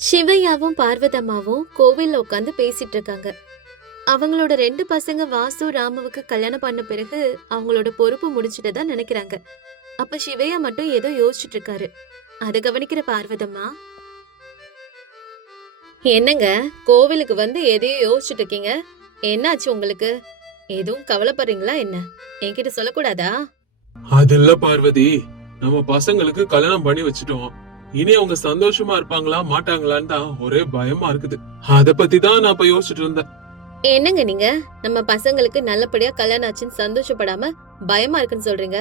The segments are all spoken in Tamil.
சிவையாவும் பார்வதம்மாவும் கோவில்ல உட்காந்து பேசிட்டு இருக்காங்க அவங்களோட ரெண்டு பசங்க வாசு ராமுவுக்கு கல்யாணம் பண்ண பிறகு அவங்களோட பொறுப்பு முடிச்சிட்டதா நினைக்கிறாங்க. அப்ப சிவையா மட்டும் ஏதோ யோசிச்சுட்டு இருக்காரு அதை கவனிக்கிற பார்வதம்மா என்னங்க கோவிலுக்கு வந்து எதையோ யோசிச்சுட்டு இருக்கீங்க என்னாச்சு உங்களுக்கு? எதுவும் கவலைப்படுறீங்களா என்ன? என்கிட்ட சொல்லக்கூடாதா? அது இல்ல பார்வதி. நம்ம பசங்களுக்கு கல்யாணம் பண்ணி வச்சுட்டோம். இனி அவங்க சந்தோஷமா இருப்பாங்களா மாட்டாங்களான்னு தான் ஒரே பயமா இருக்குது. அத பத்தி தான் நான் இப்ப யோசிச்சுட்டு இருந்தேன். என்னங்க நீங்க? நம்ம பசங்களுக்கு நல்லபடியா கல்யாணம் ஆச்சுன்னு சந்தோஷப்படாம பயமா இருக்குன்னு சொல்றீங்க?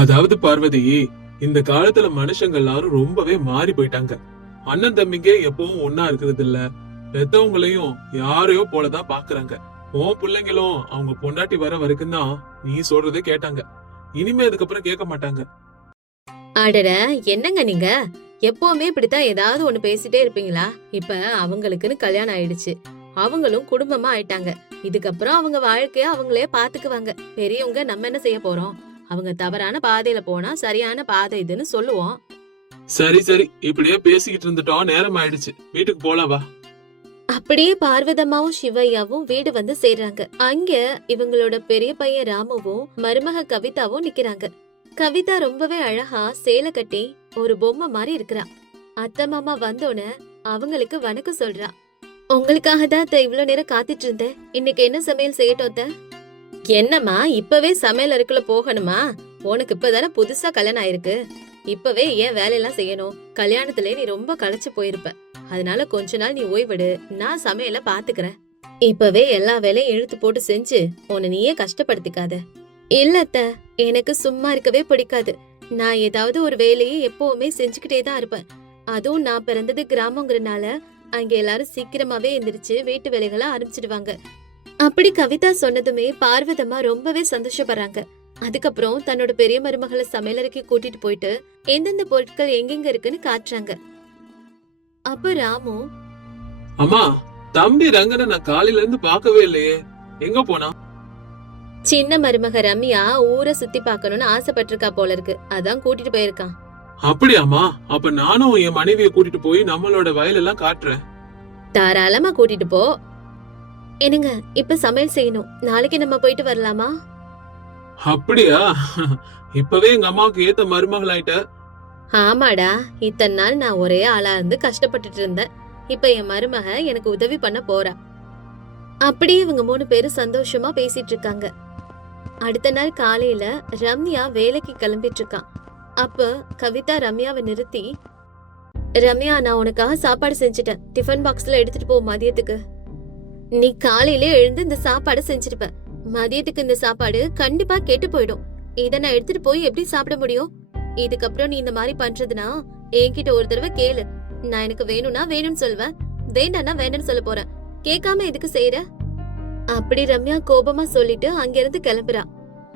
அதாவது பார்வதி இந்த காலத்துல மனுஷங்க எல்லாரும் ரொம்பவே மாறி போயிட்டாங்க. அண்ணன் தம்பிங்க எப்பவும் ஒன்னா இருக்கிறது இல்ல. பெத்தவங்களையும் யாரையோ போலதான் பாக்குறாங்க. உன் பிள்ளைங்களும் அவங்க பொண்டாட்டி வர வரைக்கும் தான் நீ சொல்றதே கேட்டாங்க. இனிமே அதுக்கப்புறம் கேட்க மாட்டாங்க. அடட என்னங்க நீங்க? எப்பவுமே இப்படித்தான் ஏதாவது ஒண்ணு பேசிட்டே இருப்பீங்களா? இப்ப அவங்களுக்குன்னு கல்யாணம் ஆயிடுச்சு. அவங்களும் குடும்பமா ஆயிட்டாங்க. இதுக்கப்புறம் அவங்க வாழ்க்கைய அவங்களே பாத்துக்குவாங்க. பெரியவங்க நம்ம என்ன செய்ய போறோம்? அவங்க தவறான பாதையில போனா சரியான பாதை இதுன்னு சொல்லுவோம். சரி சரி. இப்படியே பேசிக்கிட்டு இருந்துட்டோம். நேரம் ஆயிடுச்சு. வீட்டுக்கு போலாம் வா. அப்படியே பார்வதம்மாவும் சிவையாவும் வீடு வந்து சேர்றாங்க. அங்க இவங்களோட பெரிய பையன் ராமுவும் மருமக கவிதாவும் நிக்கிறாங்க. கவிதா ரொம்பவே அழகா சேலை கட்டி ஒரு பொம்மை மாதிரி இருக்கிறா. அத்தை மாமா வந்தோன அவங்களுக்கு வணக்கம் சொல்றா. உங்களுக்காக தான் அத்தை இவ்வளவு நேரம் காத்துட்டு இருந்தேன். இன்னைக்கு என்ன சமையல் செய்யட்டும் என்னம்மா இப்பவே சமையல் அறைக்குள்ள போகணுமா? உனக்கு இப்பதானே புதுசா கல்யாணம் ஆயிருக்கு. இப்பவே ஏன் வேலையெல்லாம் செய்யணும்? கல்யாணத்துல நீ ரொம்ப களைச்சு போயிருப்ப. அதனால கொஞ்ச நாள் நீ ஓய்விடு. நான் சமையல பாத்துக்கிறேன் இப்பவே எல்லா வேலையும் இழுத்து போட்டு செஞ்சு உன்னை நீயே கஷ்டப்படுத்திக்காத. இல்லத்த எனக்கு சும்மா இருக்கவே பிடிக்காது. நான் ஏதாவது ஒரு வேலையை எப்பவுமே செஞ்சுக்கிட்டே தான் இருப்பேன். அதுவும் நான் பிறந்தது கிராமங்கிறனால அங்க எல்லாரும் சீக்கிரமாவே எந்திரிச்சு வீட்டு வேலைகளை ஆரம்பிச்சிடுவாங்க. அப்படி கவிதா சொன்னதுமே பார்வதம்மா ரொம்பவே சந்தோஷப்படுறாங்க. அதுக்கப்புறம் தன்னோட பெரிய மருமகளை சமையலறைக்கு கூட்டிட்டு போயிட்டு எந்தெந்த பொருட்கள் எங்கெங்க இருக்குன்னு காட்டுறாங்க. அப்ப ராமு அம்மா தம்பி ரங்கனை நான் காலையில இருந்து பார்க்கவே இல்லையே. எங்க போனா? சின்ன மருமக ரம்யா ஊரை சுத்தி பார்க்கணும்னு ஆசைப்பட்டிருக்கா போல இருக்கு. அதான் கூட்டிட்டு போயிருக்கான். அப்படியாம்மா? அப்ப நானும் என் மனைவியை கூட்டிட்டு போய் நம்மளோட வயலெல்லாம் காட்டுறேன். தாராளமா கூட்டிட்டு போ. என்னங்க இப்ப சமையல் செய்யணும். நாளைக்கு நம்ம போயிட்டு வரலாமா? அப்படியா? இப்பவே எங்க அம்மாவுக்கு ஏத்த மருமகள் ஆயிட்ட ஆமாடா இத்தனை நாள் நான் ஒரே ஆளா இருந்து கஷ்டப்பட்டுட்டு இருந்தேன். இப்ப என் மருமக எனக்கு உதவி பண்ண போறா. அப்படியே இவங்க மூணு பேரும் சந்தோஷமா பேசிட்டு இருக்காங்க. அடுத்த நாள் காலையில ரம்யா வேலைக்கு கிளம்பிட்டு இருக்கான் அப்ப கவிதா ரம்யாவை நிறுத்தி ரம்யா நான் உனக்காக சாப்பாடு செஞ்சுட்டேன். டிஃபன் பாக்ஸ்ல எடுத்துட்டு போ மதியத்துக்கு. நீ காலையிலே எழுந்து இந்த சாப்பாடு செஞ்சிருப்ப. மதியத்துக்கு இந்த சாப்பாடு கண்டிப்பா கெட்டு போயிடும். இத நான் எடுத்துட்டு போய் எப்படி சாப்பிட முடியும்? இதுக்கப்புறம் நீ இந்த மாதிரி பண்றதுனா என்கிட்ட ஒரு தடவை கேளு. நான் எனக்கு வேணும்னா வேணும்னு சொல்லுவேன். வேண்டாம்னா வேண்டாம்னு சொல்ல போறேன். கேட்காம எதுக்கு செய்யற அப்படி ரம்யா கோபமா சொல்லிட்டு அங்கிருந்து கிளம்புறா.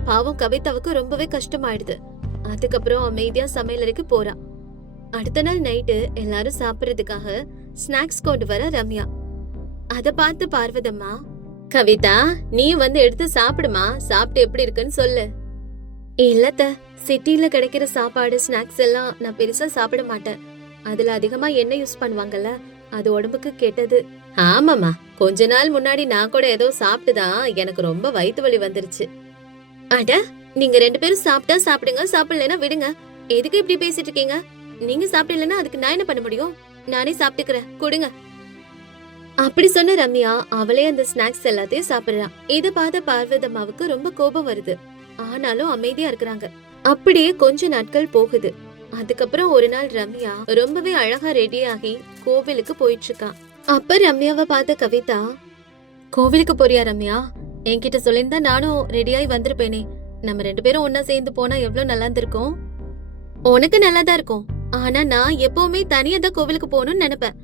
பாவம் கவிதாவுக்கு ரொம்பவே கஷ்டமாயிடுது. அதுக்கப்புறம் அமைதியா சமையலறைக்கு போறா. அடுத்த நாள் நைட்டு எல்லாரும் சாப்பிடுறதுக்காக ஸ்நாக்ஸ் கொண்டு வர ரம்யா. அத பார்த்து பார்வதம்மா கவிதா நீ வந்து எடுத்து சாப்பிடுமா? சாப்பிட்டு எப்படி இருக்குன்னு சொல்லு. இல்லத்த சிட்டில கிடைக்கிற சாப்பாடு ஸ்நாக்ஸ் எல்லாம் நான் பெருசா சாப்பிட மாட்டேன். அதுல அதிகமா எண்ணெய் யூஸ் பண்ணுவாங்கல்ல அது உடம்புக்கு கெட்டது. ஆமாமா கொஞ்ச நாள் முன்னாடி நான் கூட ஏதோ சாப்பிட்டுதான் எனக்கு ரொம்ப வயிற்று வலி வந்துருச்சு. அட நீங்க ரெண்டு பேரும் சாப்பிட்டா சாப்பிடுங்க சாப்பிடலன்னா விடுங்க. எதுக்கு இப்படி பேசிட்டு இருக்கீங்க? நீங்க சாப்பிடலனா அதுக்கு நான் என்ன பண்ண முடியும்? நானே சாப்பிட்டுக்கிறேன். கொடுங்க. அப்படி சொன்ன ரம்யா அவளே அந்த ஸ்நாக்ஸ் எல்லாத்தையும் சாப்பிடுறா. இத பார்த்த பார்வதம்மாவுக்கு ரொம்ப கோபம் வருது. ஆனாலும் அமைதியா இருக்கிறாங்க. அப்படியே கொஞ்ச நாட்கள் போகுது. அதுக்கப்புறம் ஒரு நாள் ரம்யா ரொம்பவே அழகா ரெடியாகி கோவிலுக்கு போயிட்டு இருக்கான் அப்ப ரம்யாவை பார்த்த கவிதா கோவிலுக்கு போறியா ரம்யா? என்கிட்ட சொல்லியிருந்தா நானும் ரெடியாகி வந்திருப்பேனே. நம்ம ரெண்டு பேரும் ஒன்னா சேர்ந்து போனா எவ்வளவு நல்லா இருந்திருக்கும் உனக்கு நல்லா தான் இருக்கும். ஆனா நான் எப்பவுமே தனியா தான் கோவிலுக்கு போகணும்னு நினைப்பேன்.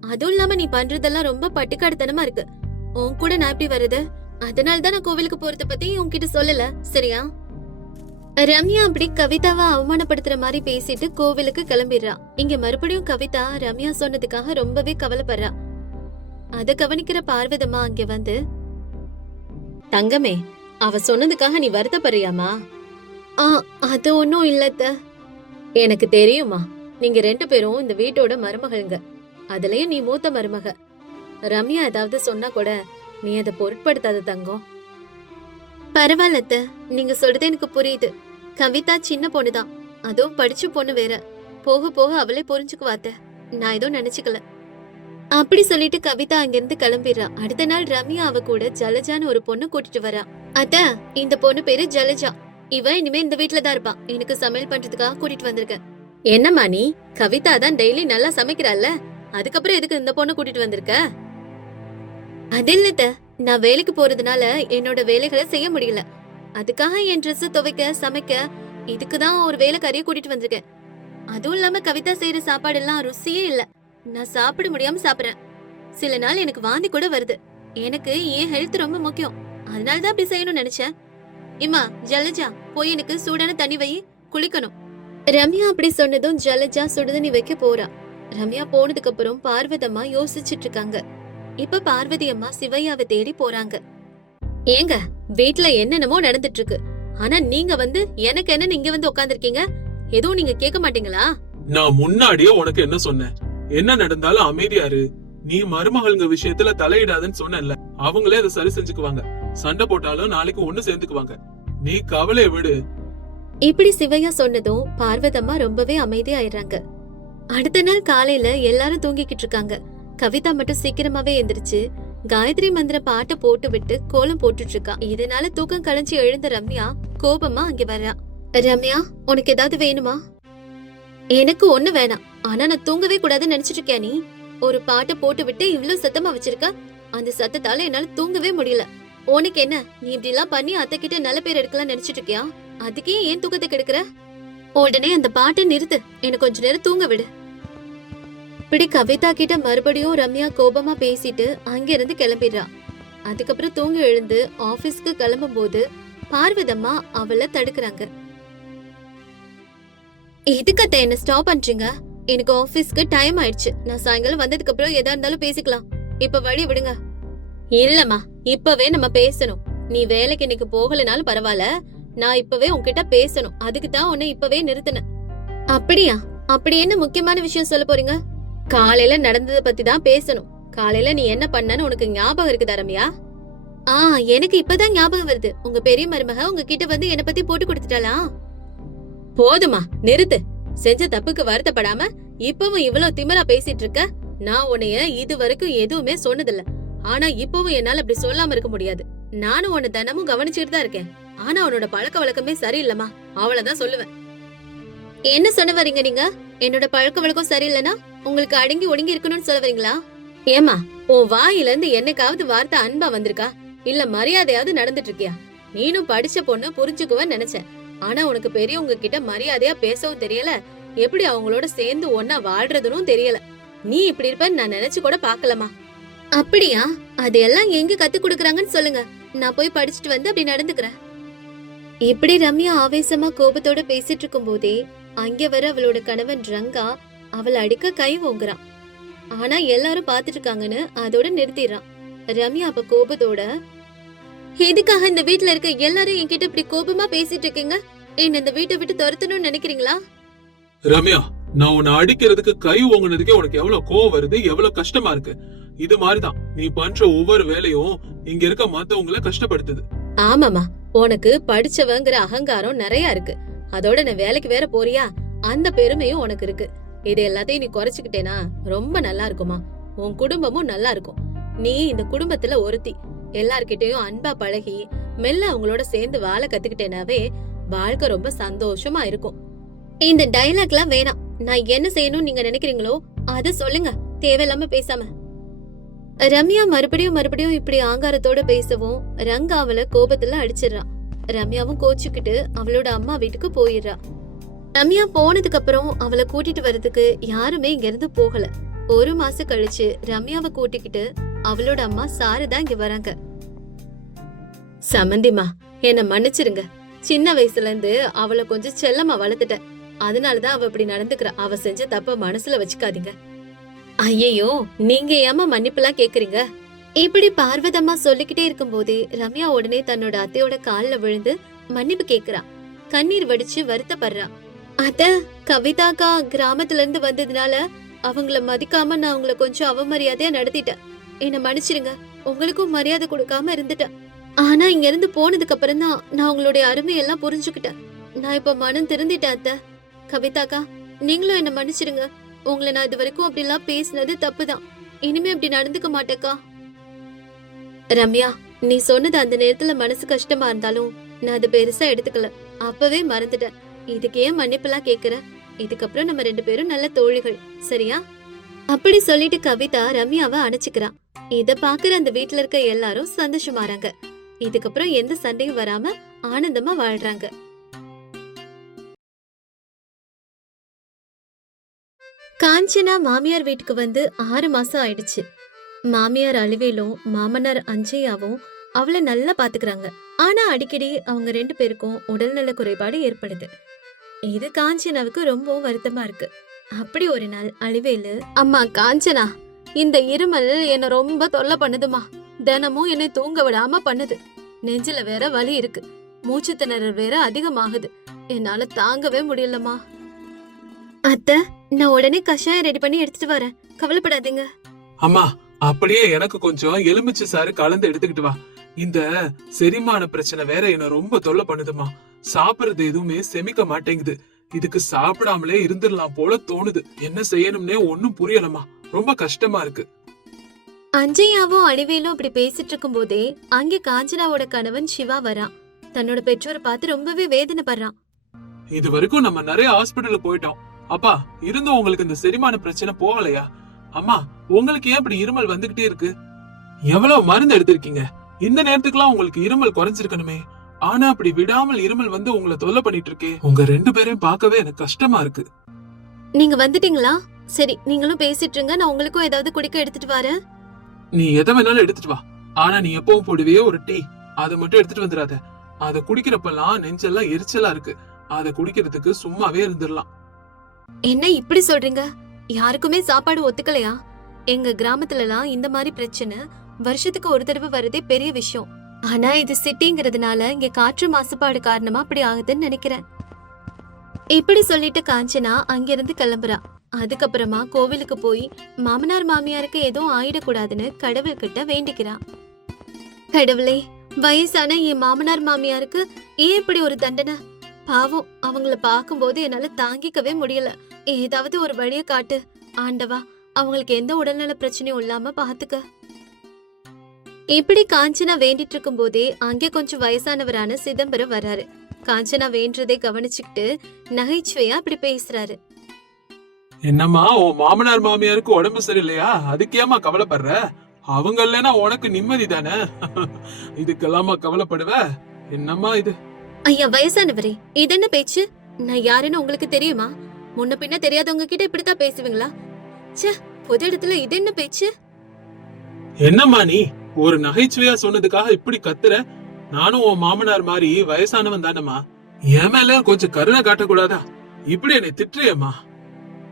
அதுவும் இல்லாம நீ பண்றதெல்லாம் ரொம்ப பட்டுக்காடுத்தனமா இருக்கு. உன் கூட நான் எப்படி வருது அதனால தான் நான் கோவிலுக்கு போறத பத்தி உன்கிட்ட சொல்லல. சரியா? ரம்யா அப்படி கவிதாவை அவமானப்படுத்துற மாதிரி பேசிட்டு கோவிலுக்கு கிளம்பிடுறா. இங்க மறுபடியும் கவிதா ரம்யா சொன்னதுக்காக ரொம்பவே கவலைப்படுறா. அத கவனிக்கிற பார்வதம்மா அங்க வந்து தங்கமே அவ சொன்னதுக்காக நீ வருத்தப்படுறியாமா ஆ அது ஒன்றும் இல்லத்த. எனக்கு தெரியுமா நீங்க ரெண்டு பேரும் இந்த வீட்டோட மருமகள்ங்க. அதுலயும் நீ மூத்த மருமக. ரம்யா ஏதாவது சொன்னா கூட நீ அதை பொருட்படுத்தாத தங்கம். பரவாயில்லத்த நீங்க சொல்றது எனக்கு புரியுது. கவிதா சின்ன பொண்ணுதான். அதுவும் படிச்ச பொண்ணு வேற. போக போக அவளே புரிஞ்சுக்குவாத்த. நான் எதுவும் நினைச்சுக்கல. அப்படி சொல்லிட்டு கவிதா அங்கிருந்து கிளம்பிடுறா. அடுத்த நாள் ரம்யா அவ கூட ஜலஜான்னு ஒரு பொண்ணு கூட்டிட்டு வரா. அத்த இந்த பொண்ணு பேரு ஜலஜா. இவ இனிமே இந்த வீட்டுல தான் இருப்பா. எனக்கு சமையல் பண்றதுக்காக கூட்டிட்டு வந்திருக்கேன். என்னம்மா நீ? கவிதா தான் டெய்லி நல்லா சமைக்கிறாள்ல. அதுக்கப்புறம் எதுக்கு இந்த பொண்ணு கூட்டிட்டு வந்திருக்க? அது இல்லத்த நான் வேலைக்கு போறதுனால என்னோட வேலைகளை செய்ய முடியல. அதுக்காக என் ட்ரெஸ் துவைக்க சமைக்க இதுக்கு தான் ஒரு வேலைக்காரியை கூட்டிட்டு வந்திருக்கேன். அதுவும் இல்லாம கவிதா செய்யற சாப்பாடு எல்லாம் ருசியே இல்லை. நான் சாப்பிட முடியாம சாப்பிடுறேன். சில நாள் எனக்கு வாந்தி கூட வருது. எனக்கு என் ஹெல்த் ரொம்ப முக்கியம். அதனால தான் அப்படி செய்யணும்னு நினைச்சேன். இம்மா ஜலஜா போய் எனக்கு சூடான தண்ணி வை குளிக்கணும். ரம்யா அப்படி சொன்னதும் ஜலஜா சுடுதண்ணி வைக்க போறா. ரம்யா போனதுக்கு அப்புறம் பார்வதம்மா யோசிச்சுட்டு இருக்காங்க. இப்ப பார்வதி அம்மா சிவையாவை தேடி போறாங்க. ஏங்க வீட்ல என்னென்னமோ நடந்துட்டு இருக்கு. ஆனா நீங்க வந்து எனக்கு என்ன இங்க வந்து உட்காந்துருக்கீங்க எதுவும் நீங்க கேட்க மாட்டீங்களா? நான் முன்னாடியே உனக்கு என்ன சொன்னேன்? என்ன நடந்தாலும் அமைதியா இரு நீ மருமகள்ங்க விஷயத்துல தலையிடாதன்னு சொன்னல அவங்களே அதை சரி செஞ்சுக்குவாங்க. சண்டை போட்டாலும் நாளைக்கு ஒண்ணு சேர்ந்துக்குவாங்க. நீ கவலைய விடு. இப்படி சிவையா சொன்னதும் பார்வதம்மா ரொம்பவே அமைதியாயிடுறாங்க அடுத்த நாள் காலையில எல்லாரும் தூங்கிக்கிட்டு இருக்காங்க. கவிதா மட்டும் சீக்கிரமாவே எந்திரிச்சு காயத்ரி மந்திர பாட்டை போட்டு விட்டு கோலம் போட்டுட்டு இருக்கா. இதனால தூக்கம் களைஞ்சு எழுந்த ரம்யா கோபமா அங்க வர்றா ரம்யா உனக்கு ஏதாவது வேணுமா? எனக்கு ஒண்ணு வேணாம். ஆனா நான் தூங்கவே கூடாதுன்னு நினைச்சிட்டு இருக்கியா நீ. ஒரு பாட்டை போட்டு விட்டு இவ்ளோ சத்தமா வச்சிருக்க? அந்த சத்தத்தால என்னால தூங்கவே முடியல. உனக்கு என்ன? நீ இப்படி எல்லாம் பண்ணி அத்தை கிட்ட நல்ல பேர் எடுக்கலாம் நினைச்சிட்டு இருக்கியா? அதுக்கே ஏன் தூக்கத்தை கெடுக்கிற? உடனே அந்த பாட்டை நிறுத்து. எனக்கு கொஞ்ச நேரம் தூங்க விடு. இப்படி கவிதா கிட்ட மறுபடியும் ரம்யா கோபமா பேசிட்டு அங்கிருந்து கிளம்பிடுறா. அதுக்கப்புறம் தூங்கி எழுந்து ஆபீஸ்க்கு கிளம்பும் போது பார்வதம்மா அவளை தடுக்கிறாங்க. எதுக்கு அத்தை என்ன ஸ்டாப் பண்றீங்க? எனக்கு ஆபீஸ்க்கு டைம் ஆயிடுச்சு. நான் சாயங்காலம் வந்ததுக்கு அப்புறம் எதா இருந்தாலும் பேசிக்கலாம். இப்ப வழி விடுங்க. இல்லம்மா இப்பவே நம்ம பேசணும். நீ வேலைக்கு இன்னைக்கு போகலனாலும் பரவாயில்ல. நான் இப்பவே உன்கிட்ட பேசணும். அதுக்கு தான் உன்னை இப்பவே நிறுத்தினேன். அப்படியா? அப்படி என்ன முக்கியமான விஷயம் சொல்ல போறீங்க? காலையில நடந்தத பத்தி தான் பேசணும். காலையில நீ என்ன பண்ணன்னு உனக்கு ஞாபகம் இருக்குதா ரம்யா ஆ எனக்கு இப்பதான் ஞாபகம் வருது. உங்க பெரிய மருமக உங்ககிட்ட வந்து என்ன பத்தி போட்டு கொடுத்துட்டாளா? போதுமா நிறுத்து. செஞ்ச தப்புக்கு வருத்தப்படாம இப்பவும் இவ்வளவு திமிரா பேசிட்டு இருக்க நான் உன்னைய இது வரைக்கும் எதுவுமே சொன்னதில்ல. ஆனா இப்பவும் என்னால அப்படி சொல்லாம இருக்க முடியாது. நானும் உன்னை தினமும் கவனிச்சுட்டு தான் இருக்கேன். ஆனா அவனோட பழக்க வழக்கமே சரியில்லைமா அவளதான் சொல்லுவேன். என்ன சொல்ல வரீங்க நீங்க? என்னோட பழக்க வழக்கம் சரியில்லைனா உங்களுக்கு அடங்கி ஒடுங்கி இருக்கணும்னு சொல்ல வரீங்களா? ஏமா உன் வாயில இருந்து என்னைக்காவது வார்த்தை அன்பா வந்திருக்கா? இல்ல மரியாதையாவது நடந்துட்டு இருக்கியா நீனும் படிச்ச பொண்ணு புரிஞ்சுக்குவன்னு நினைச்சேன். ஆனா உனக்கு பெரியவங்க கிட்ட மரியாதையா பேசவும் தெரியல. எப்படி அவங்களோட சேர்ந்து ஒன்னா வாழ்றதுனும் தெரியல. நீ இப்படி இருப்பன்னு நான் நினைச்சு கூட பாக்கலமா அப்படியா? அதையெல்லாம் எங்க கத்து கொடுக்கறாங்கன்னு சொல்லுங்க. நான் போய் படிச்சுட்டு வந்து அப்படி நடந்துக்கிறேன். இப்படி ரம்யா ஆவேசமா கோபத்தோட பேசிட்டு இருக்கும் போதே அங்க வர அவளோட கணவன் ரங்கா அவளை அடிக்க கை ஓங்குறான். ஆனா எல்லாரும் பாத்துட்டு இருக்காங்கன்னு அதோட நிறுத்திடுறான். ரம்யா அப்ப கோபத்தோட எதுக்காக இந்த வீட்ல இருக்க எல்லாரும் என்கிட்ட இப்படி கோபமா பேசிட்டு இருக்கீங்க? என்ன இந்த வீட்டை விட்டு துரத்தணும்னு நினைக்கிறீங்களா? ரம்யா நான் உன்னை அடிக்கிறதுக்கு கை ஓங்குனதுக்கே உனக்கு எவ்வளவு கோவம் வருது எவ்வளவு கஷ்டமா இருக்கு? இது மாதிரிதான். நீ பண்ற ஒவ்வொரு வேலையும் இங்க இருக்க மத்தவங்கள கஷ்டப்படுத்துது. ஆமாமா உனக்கு படிச்சவங்கிற அகங்காரம் நிறைய இருக்கு. அதோட நான் வேலைக்கு வேற போறியா? அந்த பெருமையும் உனக்கு இருக்கு. இது எல்லாத்தையும் நீ குறைச்சுக்கிட்டேனா ரொம்ப நல்லா இருக்குமா உன் குடும்பமும் நல்லா இருக்கும். நீ இந்த குடும்பத்துல ஒருத்தி. எல்லார்கிட்டயும் அன்பா பழகி மெல்ல அவங்களோட சேர்ந்து வாழ கத்துக்கிட்டேனாவே வாழ்க்கை ரொம்ப சந்தோஷமா இருக்கும். இந்த டைலாக்லாம் வேணாம். நான் என்ன செய்யணும்னு நீங்க நினைக்கிறீங்களோ அத சொல்லுங்க. தேவையில்லாம பேசாம. ரம்யா மறுபடியும் மறுபடியும் இப்படி ஆங்காரத்தோட பேசவும் ரங்கா அவளை கோபத்துல அடிச்சிடுறான். ரம்யாவும் கோச்சுக்கிட்டு அவளோட அம்மா வீட்டுக்கு போயிடுறா. ரம்யா போனதுக்கு அப்புறம் அவளை கூட்டிட்டு வர்றதுக்கு யாருமே இங்க இருந்து போகல. ஒரு மாசம் கழிச்சு ரம்யாவை கூட்டிக்கிட்டு அவளோட அம்மா சாரதா இங்க வராங்க. சமந்திமா என்ன மன்னிச்சிருங்க. சின்ன வயசுல இருந்து அவளை கொஞ்சம் செல்லமா வளர்த்துட்டேன். அதனாலதான் அவ இப்படி நடந்துக்கிறா. அவ செஞ்ச தப்ப மனசுல வச்சுக்காதீங்க. ஐயையோ நீங்க ஏமா மன்னிப்புலாம் கேக்குறீங்க? இப்படி பார்வதம்மா சொல்லிக்கிட்டே இருக்கும் போதே ரம்யா உடனே தன்னோட அத்தையோட கால்ல விழுந்து மன்னிப்பு கேக்குறா. கண்ணீர் வடிச்சு வருத்தப்படுறா. அத்த கவிதாக்கா கிராமத்துல இருந்து வந்ததுனால அவங்கள மதிக்காம நான் அவங்கள கொஞ்சம் அவமரியாதையா நடத்திட்டேன். என்ன மன்னிச்சிடுங்க. உங்களுக்கும் மரியாதை கொடுக்காம இருந்துட்டேன். ஆனா இங்க இருந்து போனதுக்கு அப்புறம் தான் நான் உங்களுடைய அருமையெல்லாம் புரிஞ்சுக்கிட்டேன். நான் இப்ப மனம் திருந்திட்டேன் அத்தை. கவிதாக்கா நீங்களும் என்ன மன்னிச்சிடுங்க. உங்களை நான் இது வரைக்கும் அப்படிலாம் பேசினது தப்புதான். இனிமே அப்படி நடந்துக்க மாட்டேக்கா. ரம்யா நீ சொன்னது அந்த நேரத்துல மனசு கஷ்டமா இருந்தாலும் நான் அதை பெருசா எடுத்துக்கல. அப்பவே மறந்துட்டேன். இதுக்கு ஏன் மன்னிப்புலாம் கேக்குறேன் இதுக்கப்புறம் நம்ம ரெண்டு பேரும் நல்ல தோழிகள் சரியா? அப்படி சொல்லிட்டு கவிதா ரம்யாவை அணைச்சிக்கிறான் இத பாக்குற அந்த வீட்ல இருக்க எல்லாரும் சந்தோஷமாறாங்க. இதுக்கப்புறம் எந்த சண்டையும் வராம ஆனந்தமா வாழ்றாங்க. காஞ்சனா மாமியார் வீட்டுக்கு வந்து ஆறு மாசம் ஆயிடுச்சு. மாமியார் அழுவேலும் மாமனார் அஞ்சையாவும் அவளை நல்லா பாத்துக்கிறாங்க. ஆனா அடிக்கடி அவங்க ரெண்டு பேருக்கும் உடல்நல குறைபாடு ஏற்படுது. இது காஞ்சனாவுக்கு ரொம்ப வருத்தமா இருக்கு. அப்படி ஒரு நாள் அழிவேலு அம்மா காஞ்சனா இந்த இருமல் என்ன ரொம்ப தொல்லை பண்ணுதுமா தினமும் என்னை தூங்க விடாம பண்ணுது. நெஞ்சில வேற வலி இருக்கு. மூச்சு திணறல் வேற அதிகமாகுது. என்னால தாங்கவே முடியலம்மா. அத்தை நான் உடனே கஷாயம் ரெடி பண்ணி எடுத்துட்டு வரேன். கவலைப்படாதீங்க. அம்மா அப்படியே எனக்கு கொஞ்சம் எலுமிச்சை சாறு கலந்து எடுத்துக்கிட்டு வா. இந்த செரிமான பிரச்சனை வேற என்ன ரொம்ப தொல்லை பண்ணுதுமா சாப்பிடுறது எதுவுமே செமிக்க மாட்டேங்குது. இதுக்கு சாப்பிடாமலே இருந்துடலாம் போல தோணுது. என்ன செய்யணும்னே ஒண்ணும் புரியலம்மா. ரொம்ப கஷ்டமா இருக்கு. அஞ்சையாவும் அழிவேலும் அப்படி பேசிட்டு இருக்கும் போதே அங்கே காஞ்சனாவோட கணவன் சிவா வரான். தன்னோட பெற்றோரை பார்த்து ரொம்பவே வேதனைப்படுறான். இது வரைக்கும் நம்ம நிறைய ஹாஸ்பிடலுக்கு போயிட்டோம். அப்பா இருந்தும் உங்களுக்கு இந்த செரிமான பிரச்சனை போகலையா? அம்மா உங்களுக்கு ஏன் இப்படி இருமல் வந்துகிட்டே இருக்கு? எவ்வளவு மருந்து எடுத்திருக்கீங்க? இந்த நேரத்துக்குலாம் உங்களுக்கு இருமல் குறைஞ்சிருக்கணுமே. ஆனா அப்படி விடாமல் இருமல் வந்து உங்களை தொல்லை பண்ணிட்டு இருக்கே உங்க ரெண்டு பேரையும் பார்க்கவே எனக்கு கஷ்டமா இருக்கு. நீங்க வந்துட்டீங்களா? சரி நீங்களும் பேசிட்டு இருங்க. நான் உங்களுக்கும் ஏதாவது குடிக்க எடுத்துட்டு வரேன். நீ எதை வேணாலும் எடுத்துட்டு வா. ஆனா நீ எப்பவும் போடுவியே ஒரு டீ. அதை மட்டும் எடுத்துட்டு வந்துடாத. அதை குடிக்கிறப்பெல்லாம் நெஞ்செல்லாம் எரிச்சலா இருக்கு. அதை குடிக்கிறதுக்கு சும்மாவே இருந்துடலாம். என்ன இப்படி சொல்றீங்க? யாருக்குமே சாப்பாடு ஒத்துக்கலையா? எங்க கிராமத்துல எல்லாம் இந்த மாதிரி பிரச்சனை வருஷத்துக்கு ஒரு தடவை வரதே பெரிய விஷயம். ஆனா இது சிட்டிங்கிறதுனால இங்க காற்று மாசுபாடு காரணமா அப்படி ஆகுதுன்னு நினைக்கிறேன். இப்படி சொல்லிட்டு காஞ்சனா அங்கிருந்து கிளம்புறா. அதுக்கப்புறமா கோவிலுக்கு போய் மாமனார் மாமியாருக்கு எதுவும் ஆயிடக்கூடாதுன்னு கடவுள்கிட்ட வேண்டிக்கிறா. கடவுளே வயசான என் மாமனார் மாமியாருக்கு ஏன் இப்படி ஒரு தண்டனை? பாவம் அவங்கள பார்க்கும்போது என்னால தாங்கிக்கவே முடியல. ஏதாவது ஒரு வழிய காட்டு. ஆண்டவா அவங்களுக்கு எந்த உடல்நல பிரச்சனையும் இல்லாம பாத்துக்க இப்படி காஞ்சனா வேண்டிட்டு இருக்கும் போதே அங்கே கொஞ்சம் வயசானவரான சிதம்பரம் வராரு காஞ்சனா வேண்டதை கவனிச்சுக்கிட்டு நகைச்சுவையா அப்படி பேசுறாரு. என்னம்மா உன் மாமனார் மாமியாருக்கு உடம்பு சரியில்லையா? அதுக்கு ஏமா கவலைப்படுற? அவங்க இல்லைன்னா உனக்கு நிம்மதி தானே? இதுக்கெல்லாமா கவலைப்படுவ? என்னம்மா இது? ஐயா வயசானவரே இது என்ன பேச்சு? நான் யாருன்னு உங்களுக்கு தெரியுமா? முன்ன பின்ன தெரியாதவங்க கிட்ட இப்படித்தான் பேசுவீங்களா? ச்சே பொது இடத்துல இது என்ன பேச்சு? என்னம்மா நீ? ஒரு நகைச்சுவையா சொன்னதுக்காக இப்படி கத்துற? நானும் உன் மாமனார் மாதிரி வயசானவன் தானம்மா. என் மேல கொஞ்சம் கருணை காட்டக்கூடாதா? இப்படி என்னை திட்டுறியம்மா.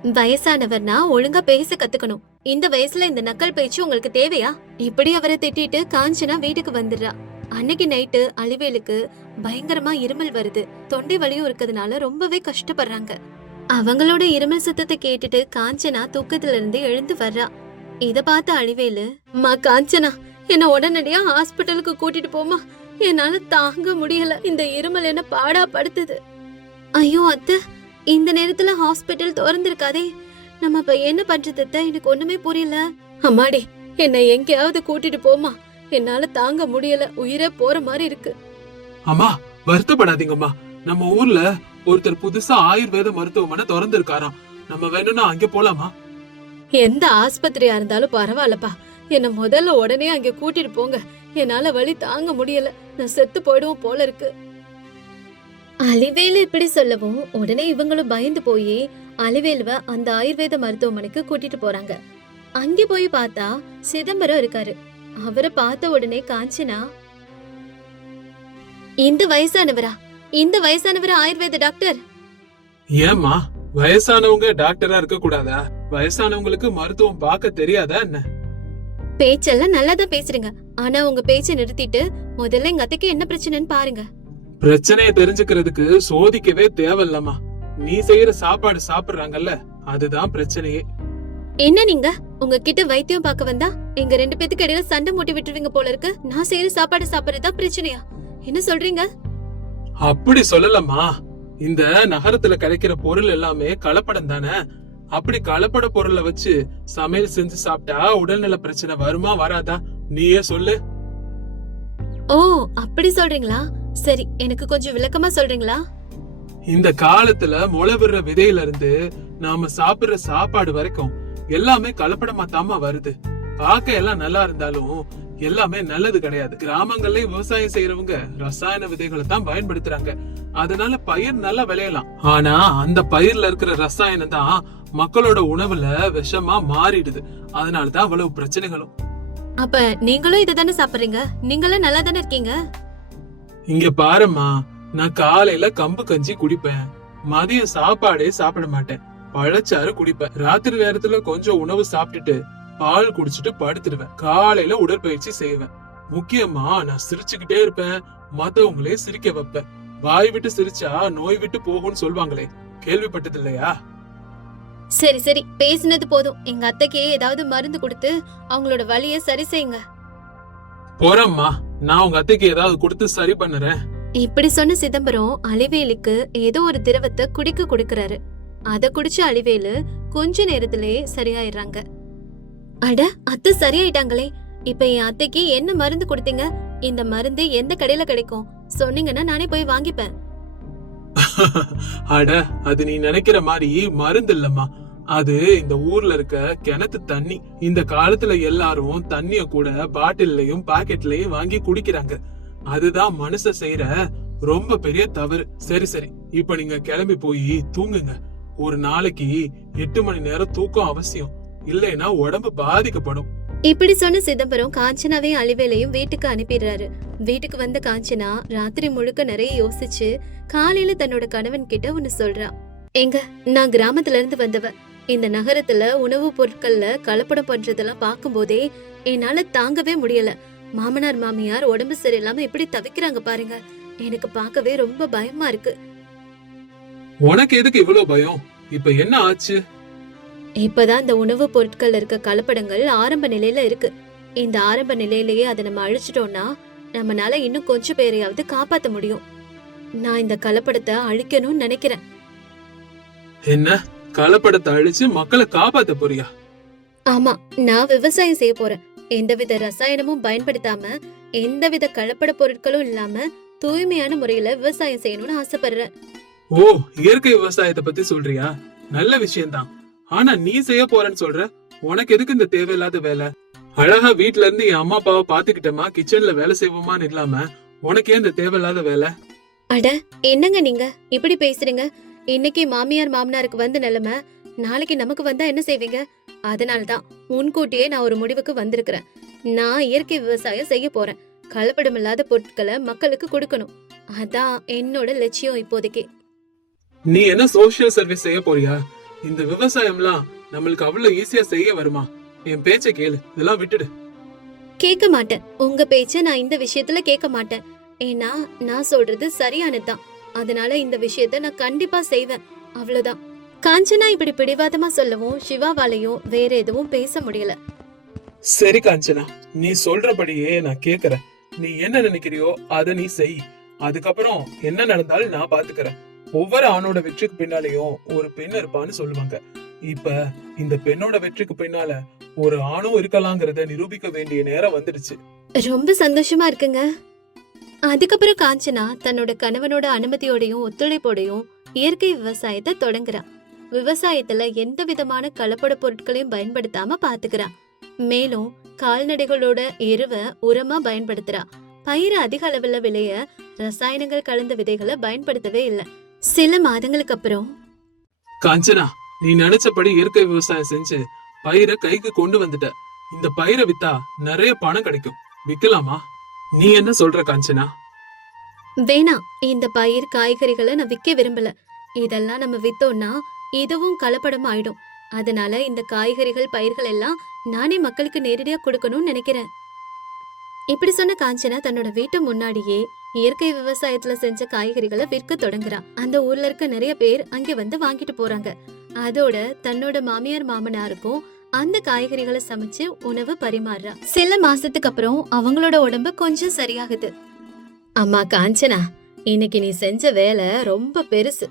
வயசானவர்னா ஒழுங்கா பேச கத்துக்கணும். இந்த வயசுல இந்த நக்கல் பேச்சு உங்களுக்கு தேவையா? இப்படி அவரை திட்டிட்டு காஞ்சனா வீட்டுக்கு வந்துடுறா. அன்னைக்கு நைட்டு அழிவேலுக்கு பயங்கரமா இருமல் வருது. தொண்டை வலியும் இருக்கிறதுனால ரொம்பவே கஷ்டப்படுறாங்க. அவங்களோட இருமல் சத்தத்தை கேட்டுட்டு காஞ்சனா தூக்கத்துல இருந்து எழுந்து வர்றா. இத பார்த்த அழிவேலு மா காஞ்சனா என்ன உடனடியா ஹாஸ்பிட்டலுக்கு கூட்டிட்டு போமா என்னால தாங்க முடியல. இந்த இருமல் என்ன பாடா படுத்துது ஐயோ அத்தை இந்த நேரத்துல ஹாஸ்பிட்டல் திறந்திருக்காதே. நம்ம இப்ப என்ன பண்றது அத்தை? எனக்கு ஒண்ணுமே புரியல. அம்மாடி என்னை எங்கேயாவது கூட்டிட்டு போமா என்னால தாங்க முடியல. உயிரே போற மாதிரி இருக்கு. அம்மா வருத்தப்படாதீங்கம்மா. நம்ம ஊர்ல ஒருத்தர் புதுசா ஆயுர்வேத மருத்துவமனை திறந்திருக்காராம். நம்ம வேணும்னா அங்க போலாமா? எந்த ஆஸ்பத்திரியா இருந்தாலும் பரவாயில்லப்பா. என்ன முதல்ல உடனே அங்க கூட்டிட்டு போங்க. என்னால வலி தாங்க முடியல. நான் செத்து போயிடுவோம் போல இருக்கு. அலிவேலு இப்படி சொல்லவும் உடனே இவங்களும் பயந்து போய் அலிவேலுவ அந்த ஆயுர்வேத மருத்துவமனைக்கு கூட்டிட்டு போறாங்க. அங்கே போய் பார்த்தா சிதம்பரம் இருக்காரு. அவரை பார்த்த உடனே காஞ்சனா இந்த வயசானவரா? இந்த வயசானவரா ஆயுர்வேத டாக்டர்? ஏம்மா வயசானவங்க டாக்டரா இருக்க கூடாதா வயசானவங்களுக்கு மருத்துவம் பார்க்க தெரியாதா என்ன? பேச்செல்லாம் நல்லா தான் பேசுறீங்க. ஆனா உங்க பேச்சை நிறுத்திட்டு முதல்ல எங்க அத்தைக்கு என்ன பிரச்சனைன்னு பாருங்க. பிரச்சனைய தெரிஞ்சுக்கிறதுக்கு சோதிக்கவே தேவையில்லம்மா. நீ செய்யற சாப்பாடு சாப்பிடுறாங்கல்ல அதுதான் பிரச்சனையே. என்ன நீங்க? உங்ககிட்ட வைத்தியம் பார்க்க வந்தா எங்க ரெண்டு பேத்துக்கு இடையில சண்டை மூட்டி விட்டுருவீங்க போல இருக்கு. நான் செய்யற சாப்பாடு சாப்பிடுறதா பிரச்சனையா? என்ன சொல்றீங்க? அப்படி சொல்லலம்மா. இந்த நகரத்துல கிடைக்கிற பொருள் எல்லாமே கலப்படம் தானே அப்படி கலப்பட பொருளை வச்சு சமையல் செஞ்சு சாப்பிட்டா உடல்நல பிரச்சனை வருமா வராதா? நீயே சொல்லு. ஓ அப்படி சொல்றீங்களா? சரி எனக்கு கொஞ்சம் விளக்கமா சொல்றீங்களா? இந்த காலத்துல முளை விடுற விதையில இருந்து நாம சாப்பிடுற சாப்பாடு வரைக்கும் எல்லாமே கலப்படமா தாமா வருது. பார்க்க எல்லாம் நல்லா இருந்தாலும் எல்லாமே நல்லது கிடையாது. கிராமங்கள்ல விவசாயம் செய்யறவங்க ரசாயன விதைகளை தான் பயன்படுத்துறாங்க. அதனால பயிர் நல்லா விளையலாம். ஆனா அந்த பயிர்ல இருக்கிற ரசாயனம் தான் மக்களோட உணவுல விஷமா மாறிடுது. அதனாலதான் அவ்வளவு பிரச்சனைகளும். அப்ப நீங்களும் இதை தானே சாப்பிடுறீங்க? நீங்களும் நல்லா தானே இருக்கீங்க? இங்க பாரும்மா நான் காலையில கம்பு கஞ்சி குடிப்பேன். மதியம் சாப்பாடே சாப்பிட மாட்டேன். பழச்சாறு குடிப்பேன். ராத்திரி நேரத்துல கொஞ்சம் உணவு சாப்பிட்டுட்டு பால் குடிச்சிட்டு படுத்துடுவேன் காலையில உடற்பயிற்சி செய்வேன். முக்கியமா நான் சிரிச்சுக்கிட்டே இருப்பேன். மத்தவங்களே சிரிக்க வைப்பேன். வாய் விட்டு சிரிச்சா நோய் விட்டு போகும்னு சொல்லுவாங்களே கேள்விப்பட்டது இல்லையா சரி சரி. பேசினது போதும். எங்க அத்தைக்கு ஏதாவது மருந்து கொடுத்து அவங்களோட வலிய சரி செய்யுங்க. போறம்மா. நான் உங்க அத்தைக்கு ஏதாவது கொடுத்து சரி பண்ணுறேன். இப்படி சொன்ன சிதம்பரம் அலிவேலுக்கு ஏதோ ஒரு திரவத்தை குடிக்க கொடுக்கறாரு. அத குடிச்ச அலிவேலு கொஞ்ச நேரத்திலே சரியாயிடுறாங்க. அட அத்தை சரியாயிட்டாங்களே. இப்ப என் அத்தைக்கு என்ன மருந்து கொடுத்தீங்க? இந்த மருந்து எந்த கடையில கிடைக்கும்? சொன்னீங்கன்னா நானே போய் வாங்கிப்பேன். அட அது நீ நினைக்கிற மாதிரி மருந்து இல்லம்மா. அது இந்த ஊர்ல இருக்க கிணத்து தண்ணி. இந்த காலத்துல எல்லாரும் தண்ணிய கூட பாட்டில்லையும் பாக்கெட்லயும் வாங்கி குடிக்கிறாங்க. அதுதான் மனுஷ செய்யற ரொம்ப பெரிய தவறு. சரி சரி. இப்ப நீங்க கிளம்பி போய் தூங்குங்க. ஒரு நாளைக்கு எட்டு மணி நேரம் தூக்கம் அவசியம். இல்லைன்னா உடம்பு பாதிக்கப்படும். இப்படி சொன்ன சிதம்பரம் காஞ்சனாவையும் அழிவேலையும் வீட்டுக்கு அனுப்பிடுறாரு. வீட்டுக்கு வந்த காஞ்சனா ராத்திரி முழுக்க நிறைய யோசிச்சு காலையில தன்னோட கணவன் கிட்ட ஒன்னு சொல்றா எங்க நான் கிராமத்துல இருந்து வந்தவ இந்த நகரத்துல உணவுப் பொருட்கள்ல கலப்படம் பண்றதெல்லாம் பார்க்கும்போதே என்னால தாங்கவே முடியல. மாமனார் மாமியார் உடம்பு சரியில்லாம எப்படி தவிக்கிறாங்க பாருங்க. எனக்கு பார்க்கவே ரொம்ப பயமா இருக்கு. உனக்கு எதுக்கு இவ்வளவு பயம்? இப்ப என்ன ஆச்சு? இப்பதான் இந்த உணவுப் பொருட்கள்ல இருக்க கலப்படங்கள் ஆரம்ப நிலையில இருக்கு. இந்த ஆரம்ப நிலையிலேயே அதை நம்ம அழிச்சிட்டோம்னா நம்மனால இன்னும் கொஞ்சம் பேரையாவது காப்பாத்த முடியும். நான் இந்த கலப்படத்தை அழிக்கணும்னு நினைக்கிறேன். என்ன? கலப்படத்தை அழிச்சு மக்களை காப்பாத்த போறியா? ஆமா நான் விவசாயம் செய்ய போறேன். எந்தவித ரசாயனமும் பயன்படுத்தாம எந்தவித கலப்பட பொருட்களும் இல்லாம தூய்மையான முறையில விவசாயம் செய்யணும்னு ஆசைப்படுறேன். ஓ இயற்கை விவசாயத்தை பத்தி சொல்றியா? நல்ல விஷயம்தான். ஆனா நீ செய்ய போறேன்னு சொல்ற? உனக்கு எதுக்கு இந்த தேவையில்லாத வேலை? அழகா வீட்ல இருந்து என் அம்மா அப்பாவை பாத்துக்கிட்டோமா கிச்சன்ல வேலை செய்வோமான்னு இல்லாம உனக்கு ஏன் இந்த தேவையில்லாத வேலை? அட என்னங்க நீங்க? இப்படி பேசுறீங்க? இன்னைக்கு மாமியார் மாமனாருக்கு வந்த நிலைமை நாளைக்கு நமக்கு வந்தா என்ன செய்வீங்க? அதனாலதான் முன்கூட்டியே நான் ஒரு முடிவுக்கு வந்திருக்கிறேன். நான் இயற்கை விவசாயம் செய்ய போறேன். கலப்படம் இல்லாத பொருட்களை மக்களுக்கு கொடுக்கணும். அதான் என்னோட லட்சியம் இப்போதைக்கு. நீ என்ன சோசியல் சர்வீஸ் செய்ய போறியா? இந்த விவசாயம்லாம் நம்மளுக்கு அவ்வளவு ஈஸியா செய்ய வருமா? என் பேச்ச கேளு. இதெல்லாம் விட்டுடு. கேட்க மாட்டேன். உங்க பேச்ச நான் இந்த விஷயத்துல கேட்க மாட்டேன். ஏன்னா நான் சொல்றது சரியானதுதான். அதனால இந்த விஷயத்த நான் கண்டிப்பா செய்வேன். அவ்வளவுதான். காஞ்சனா இப்படி பிடிவாதமா சொல்லவும் சிவாவாலையும் வேற எதுவும் பேச முடியல. சரி காஞ்சனா நீ சொல்றபடியே நான் கேக்குறேன். நீ என்ன நினைக்கிறியோ அத நீ செய். அதுக்கப்புறம் என்ன நடந்தாலும் நான் பாத்துக்கறேன். ஒவ்வொரு ஆணோட வெற்றிக்கு பின்னாலேயும் ஒரு பெண் இருப்பான்னு சொல்லுவாங்க. இப்ப இந்த பெண்ணோட வெற்றிக்கு பின்னால ஒரு ஆணும் இருக்கலாங்கிறத நிரூபிக்க வேண்டிய நேரம் வந்துடுச்சு. ரொம்ப சந்தோஷமா இருக்குங்க. அதுக்கப்புறம் காஞ்சனா தன்னோட கணவனோட அனுமதியோடையும் ஒத்துழைப்போடையும் இயற்கை விவசாயத்தை தொடங்குறா விவசாயத்துல எந்த விதமான கலப்பட பொருட்களையும் பயன்படுத்தாம பாத்துக்கிறா மேலும் கால்நடைகளோட எருவ உரமா பயன்படுத்துறா பயிர் அதிக அளவுல விளைய ரசாயனங்கள் கலந்த விதைகளை பயன்படுத்தவே இல்ல. சில மாதங்களுக்கு அப்புறம் காஞ்சனா நீ நினைச்சபடி இயற்கை விவசாயம் செஞ்சு பயிரை கைக்கு கொண்டு வந்துட்ட. இந்த பயிரை வித்தா நிறைய பணம் கிடைக்கும். விக்கலாமா? நீ என்ன சொல்ற காஞ்சனா? வேணாம் இந்த பயிர் காய்கறிகளை நான் விற்க விரும்பல. இதெல்லாம் நம்ம வித்தோம்னா இதுவும் கலப்படம் ஆயிடும். அதனால இந்த காய்கறிகள் பயிர்கள் எல்லாம் நானே மக்களுக்கு நேரடியா கொடுக்கணும்னு நினைக்கிறேன். இப்படி சொன்ன காஞ்சனா தன்னோட வீட்டு முன்னாடியே இயற்கை விவசாயத்துல செஞ்ச காய்கறிகளை விற்க தொடங்குறா. அந்த ஊர்ல இருக்க நிறைய பேர் அங்க வந்து வாங்கிட்டு போறாங்க. அதோட தன்னோட மாமியார் மாமனாருக்கும் அந்த காய்கறிகளை சமைச்சு உணவு பரிமாறுறா. சில மாசத்துக்கு அப்புறம் அவங்களோட உடம்பு கொஞ்சம் சரியாகுது. அம்மா காஞ்சனா இன்னைக்கு நீ செஞ்ச வேலை ரொம்ப பெருசு.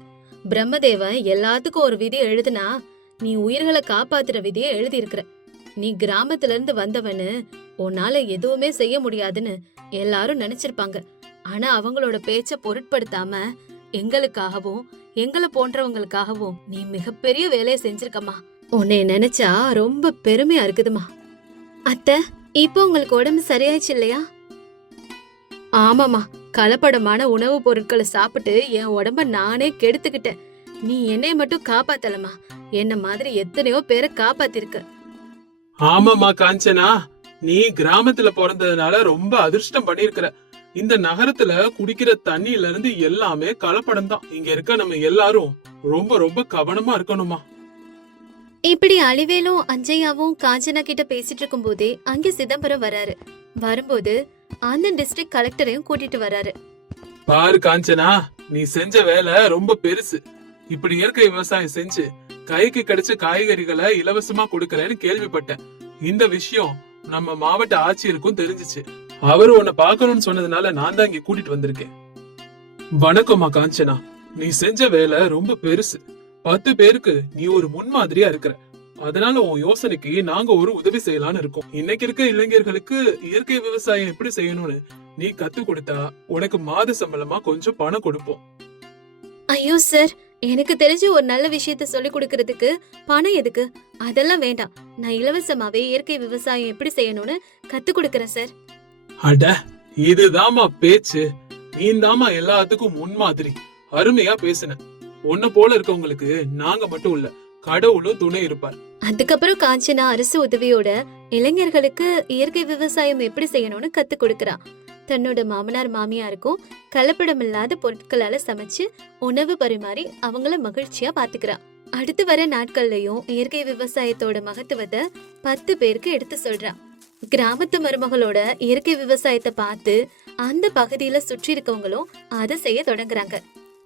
பிரம்மதேவன் எல்லாத்துக்கும் ஒரு விதி எழுதுனா நீ உயிர்களை காப்பாத்துற விதியை எழுதியிருக்கிற. நீ கிராமத்துல இருந்து வந்தவனு உன்னால எதுவுமே செய்ய முடியாதுன்னு எல்லாரும் நினைச்சிருப்பாங்க. ஆனா அவங்களோட பேச்ச பொருட்படுத்தாம எங்களுக்காகவும் எங்களை போன்றவங்களுக்காகவும் நீ மிகப்பெரிய வேலையை செஞ்சிருக்கம்மா. உன்னை நினைச்சா ரொம்ப பெருமையா இருக்குதுமா. அத்தை இப்போ உங்களுக்கு உடம்பு சரியாயிடுச்சு இல்லையா? ஆமாமா கலப்படமான உணவுப் பொருட்களை சாப்பிட்டு என் உடம்ப நானே கெடுத்துக்கிட்டேன். நீ என்னை மட்டும் காப்பாத்தலமா என்ன மாதிரி எத்தனையோ பேரை காப்பாத்திருக்க. ஆமாமா காஞ்சனா. நீ கிராமத்துல பிறந்ததுனால ரொம்ப அதிர்ஷ்டம் பண்ணிருக்கிற இந்த நகரத்துல குடிக்கிற தண்ணியில இருந்து எல்லாமே கலப்படம் தான் இங்க இருக்க நம்ம எல்லாரும் ரொம்ப ரொம்ப கவனமா இருக்கணுமா இப்படி அழிவேலும் அஞ்சையாவும் காஞ்சனா கிட்ட பேசிட்டு இருக்கும் போதே அங்க சிதம்பரம் வராரு. வரும்போது அந்த டிஸ்ட்ரிக்ட் கலெக்டரையும் கூட்டிட்டு வராரு. பாரு காஞ்சனா நீ செஞ்ச வேலை ரொம்ப பெருசு. இப்படி இயற்கை விவசாயம் செஞ்சு கைக்கு கிடைச்ச காய்கறிகளை இலவசமா கொடுக்கறேன்னு கேள்விப்பட்டேன். இந்த விஷயம் நம்ம மாவட்ட ஆட்சியருக்கும் தெரிஞ்சுச்சு. அவரு உன்னை பாக்கணும்னு சொன்னதுனால நான் தான் இங்க கூட்டிட்டு வந்திருக்கேன். வணக்கம்மா காஞ்சனா நீ செஞ்ச வேலை ரொம்ப பெருசு. பத்து பேருக்கு நீ ஒரு முன்மாதிரியா இருக்கிற. அதனால உன் யோசனைக்கு நாங்க ஒரு உதவி செய்யலாம்னு இருக்கோம். இன்னைக்கு இருக்க இளைஞர்களுக்கு இயற்கை விவசாயம் எப்படி செய்யணும்னு நீ கத்து கொடுத்தா உனக்கு மாத சம்பளமா கொஞ்சம் பணம் கொடுப்போம். ஐயோ சார் எனக்கு தெரிஞ்ச ஒரு நல்ல விஷயத்த சொல்லி கொடுக்கறதுக்கு பணம் எதுக்கு? அதெல்லாம் வேண்டாம். நான் இலவசமாவே இயற்கை விவசாயம் எப்படி செய்யணும்னு கத்து கொடுக்கறேன் சார் அட இதுதாம்மா பேச்சு. நீந்தாம்மா எல்லாத்துக்கும் முன்மாதிரி. அருமையா பேசுன. உன்ன போல இருக்கவங்களுக்கு நாங்க மட்டும் இல்ல கடவுளும் துணை இருப்பார். அதுக்கப்புறம் காஞ்சனா அரசு உதவியோட இளைஞர்களுக்கு இயற்கை விவசாயம் எப்படி செய்யணும்னு கத்து கொடுக்கறா. தன்னோட மாமனார் மாமியாருக்கும் கலப்படம் இல்லாத பொருட்களால சமைச்சு உணவு பரிமாறி அவங்கள மகிழ்ச்சியா பாத்துக்கிறா. அடுத்து வர நாட்கள்லயும் இயற்கை விவசாயத்தோட மகத்துவத்தை பத்து பேருக்கு எடுத்து சொல்றா. கிராமத்து மருமகளோட இயற்கை விவசாயத்தை பார்த்து அந்த பகுதியில சுற்றி இருக்கவங்களும் அதை செய்ய தொடங்குறாங்க.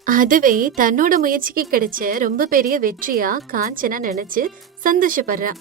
அதுவே தன்னோட முயற்சிக்கு கிடைச்ச ரொம்ப பெரிய வெற்றியா காஞ்சனா நினைச்சு சந்தோஷப்படுறா.